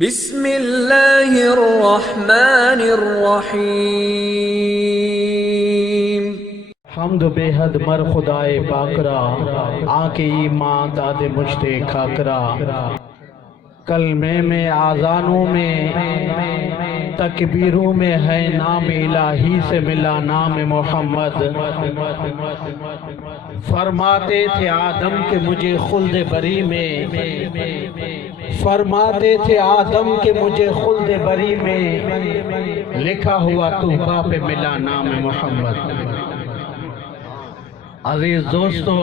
بسم اللہ الرحمن الرحیم۔ حمد بے حد مر خدائے باقرا، آنکھ ایمان داد مجھتے کھاکرا۔ کلمے میں آذانوں میں تکبیروں میں ہے نام الہی سے ملا نام محمد۔ فرماتے تھے آدم کہ مجھے خلد بری میں، فرماتے تھے آدم کہ مجھے خلد بری میں لکھا ہوا توبہ پہ ملا نام محمد۔ عزیز دوستو،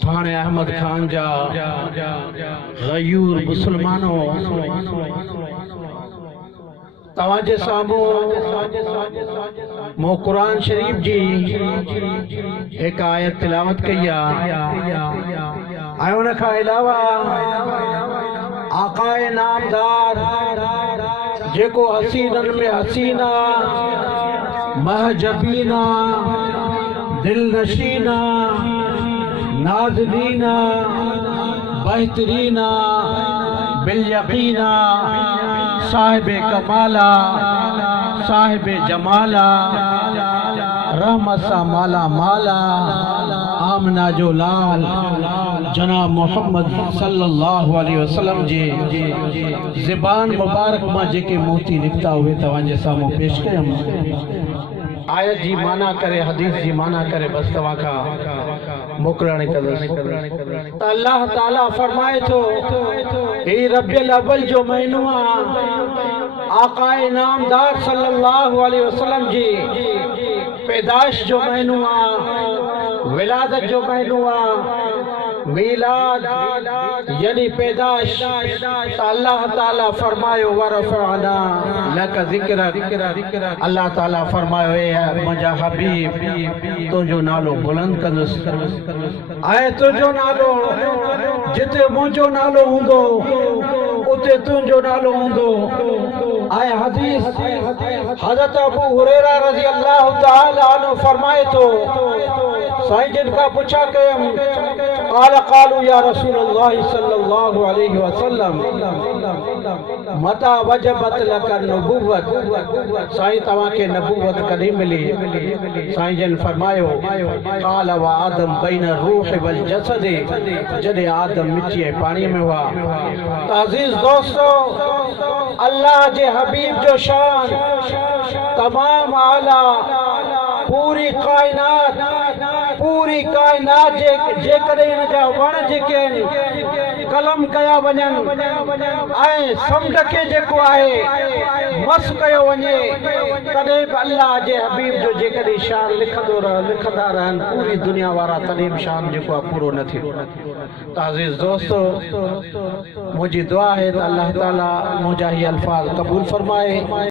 تھانے احمد خان جا غیور مسلمانوں، تواجہ سامو مو قرآن شریف جی ایک آیت تلاوت کیا۔ آئیونا کا علاوہ آقا نامدار جے کو حسینن میں حسینہ، محجبینہ، دل نشینہ، نازنینہ، بہترینہ، بالیقینہ، صاحب کمالہ، صاحب جمالہ، رحمت سا مالا مالا، آمنہ جو لال جناب محمد صلی اللہ علیہ وسلم جی زبان مبارک ماں جے کے موتی لکھتا ہوئے توانجے سامو پیش کرے۔ ہم آیت جی مانا کرے، حدیث جی مانا کرے، بس توا کا مکرانی قدر۔ اللہ تعالیٰ فرمائے تو اے رب الاول جو مہینوہ آقا نامدار صلی اللہ علیہ وسلم جی پیدائش جو مہینوہ، ولادت جو مہینوہ، میلاد یعنی پیدائش، اللہ تعالیٰ فرمائے ورفعنا لک ذکرک۔ اللہ تعالیٰ فرمائے اے مجھا حبیب تو جو نالو بلند کندس، آئے تو جو نالو جتے مجھو نالو ہوندو اتے تو جو نالو ہوندو۔ آئے حدیث حضرت ابو ہریرہ رضی اللہ تعالیٰ عنہ فرمائے تو سائیں جن کا پوچھا کہ قالوا یا رسول اللہ صلی اللہ علیہ وسلم متى وجبت لک النبوت، سائیں تواں کے نبوت کدی ملی؟ سائیں جن فرمایو قال وآدم بین الروح والجسد، جدے آدم مٹی پانی میں ہوا۔ عزیز دوستو، اللہ جے حبیب جو شان تمام اعلیٰ، پوری کائنات جے کرے ان جا وڑ جے قلم کیا ونن آئے سمجھ کے جے کو آئے مس کیا ونجے، تدیب اللہ جے حبیب جو جے کرے شان لکھدا رہن پوری دنیا وارا، تدیب شان جے کو پورو نہ تھی۔ عزیز دوستو، مجھے دعا ہے تو اللہ تعالیٰ مجھے الفاظ قبول فرمائے۔